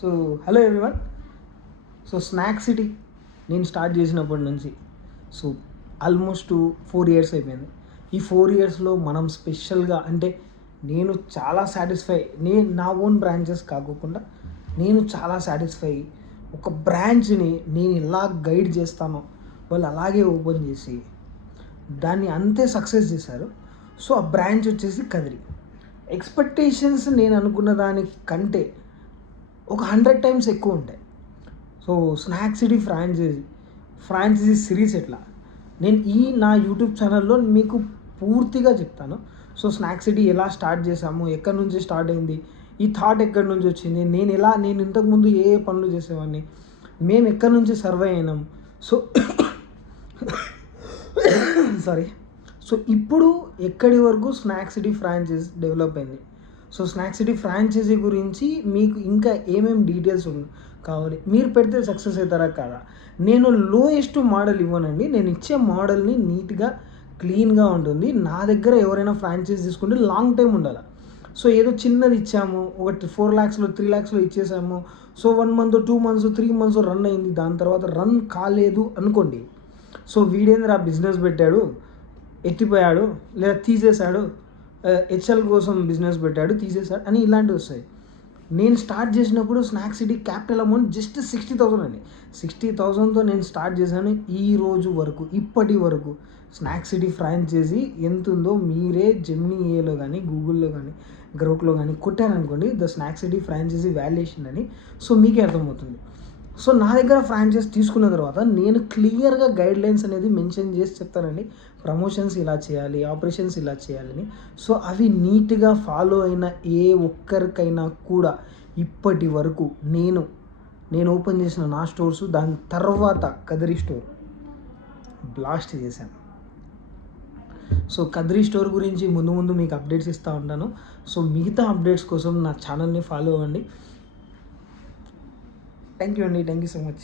So hello everyone. So snack city నేను start చేసినప్పటి నుంచి సో ఆల్మోస్ట్ 4 ఇయర్స్ అయిపోయింది. ఈ 4 ఇయర్స్లో మనం స్పెషల్గా అంటే నేను చాలా సాటిస్ఫై, నా ఓన్ బ్రాంచెస్ కాకుండా నేను చాలా సాటిస్ఫై. ఒక బ్రాంచ్ని నేను ఎలా గైడ్ చేస్తానో వాళ్ళు అలాగే ఓపెన్ చేసి దాన్ని అంతే సక్సెస్ చేశారు. సో ఆ బ్రాంచ్ వచ్చేసి కదిరి. ఎక్స్పెక్టేషన్స్ నేను అనుకున్న దానికంటే ఒక 100 టైమ్స్ ఎక్కువ ఉంటాయి. So snack city franchise series ఎట్లా నేను నా యూట్యూబ్ ఛానల్లో మీకు పూర్తిగా చెప్తాను. సో స్నాక్ సిటీ ఎలా స్టార్ట్ చేసాము, ఎక్కడి నుంచి స్టార్ట్ అయింది, ఈ థాట్ ఎక్కడి నుంచి వచ్చింది, నేను ఇంతకుముందు ఏ పనులు చేసేవాడిని, మేము ఎక్కడి నుంచి సర్వే అయినాం. So sorry. సో ఇప్పుడు ఎక్కడి వరకు స్నాక్ సిటీ ఫ్రాంచైజీ డెవలప్ అయింది. సో స్నాక్ సిటీ ఫ్రాంచైజీ గురించి మీకు ఇంకా ఏమేమి డీటెయిల్స్ కావాలి, మీరు పెడితే సక్సెస్ అవుతారా కాదా. నేను లోయెస్ట్ మోడల్ ఇవ్వనండి, నేను ఇచ్చే మోడల్ని నీట్గా క్లీన్గా ఉంటుంది. నా దగ్గర ఎవరైనా ఫ్రాంచైజీ తీసుకుంటే లాంగ్ టైం ఉండాలి. సో ఏదో చిన్నది ఇచ్చాము, ఒకటి 4 lakhsలో 3 lakhsలో ఇచ్చేసాము. So 1 month 2 months 3 months run అయింది, దాని తర్వాత రన్ కాలేదు అనుకోండి. సో వీడేంద్ర బిజినెస్ పెట్టాడు ఎత్తిపోయాడు, లేదా తీసేశాడు, హెచ్ఎల్ కోసం బిజినెస్ పెట్టాడు తీసేశాడు అని ఇలాంటివి వస్తాయి. నేను స్టార్ట్ చేసినప్పుడు snack city capital amount just 60,000 అండి. 60,000తో నేను స్టార్ట్ చేశాను. ఈ రోజు వరకు ఇప్పటి వరకు స్నాక్ సిటీ ఫ్రాంచైజీ ఎంత ఉందో మీరే జెమినీ ఏలో కానీ గూగుల్లో కానీ గ్రోక్లో కానీ కొట్టారనుకోండి, the snack city franchise valuation అని. సో మీకే అర్థమవుతుంది. సో నా దగ్గర ఫ్రాంచైజ్ తీసుకున్న తర్వాత నేను క్లియర్గా గైడ్లైన్స్ అనేది మెన్షన్ చేసి చెప్తానండి. ప్రమోషన్స్ ఇలా చేయాలి, ఆపరేషన్స్ ఇలా చేయాలని. సో అవి నీట్గా ఫాలో అయిన ఏ ఒక్కరికైనా కూడా ఇప్పటి వరకు నేను ఓపెన్ చేసిన నా స్టోర్సు, దాని తర్వాత కదిరి స్టోర్ బ్లాస్ట్ చేశాను. సో కదిరి స్టోర్ గురించి ముందు మీకు అప్డేట్స్ ఇస్తూ ఉంటాను. సో మిగతా అప్డేట్స్ కోసం నా ఛానల్ని ఫాలో అవ్వండి. థ్యాంక్ యూ అండి, థ్యాంక్ యూ సో మచ్.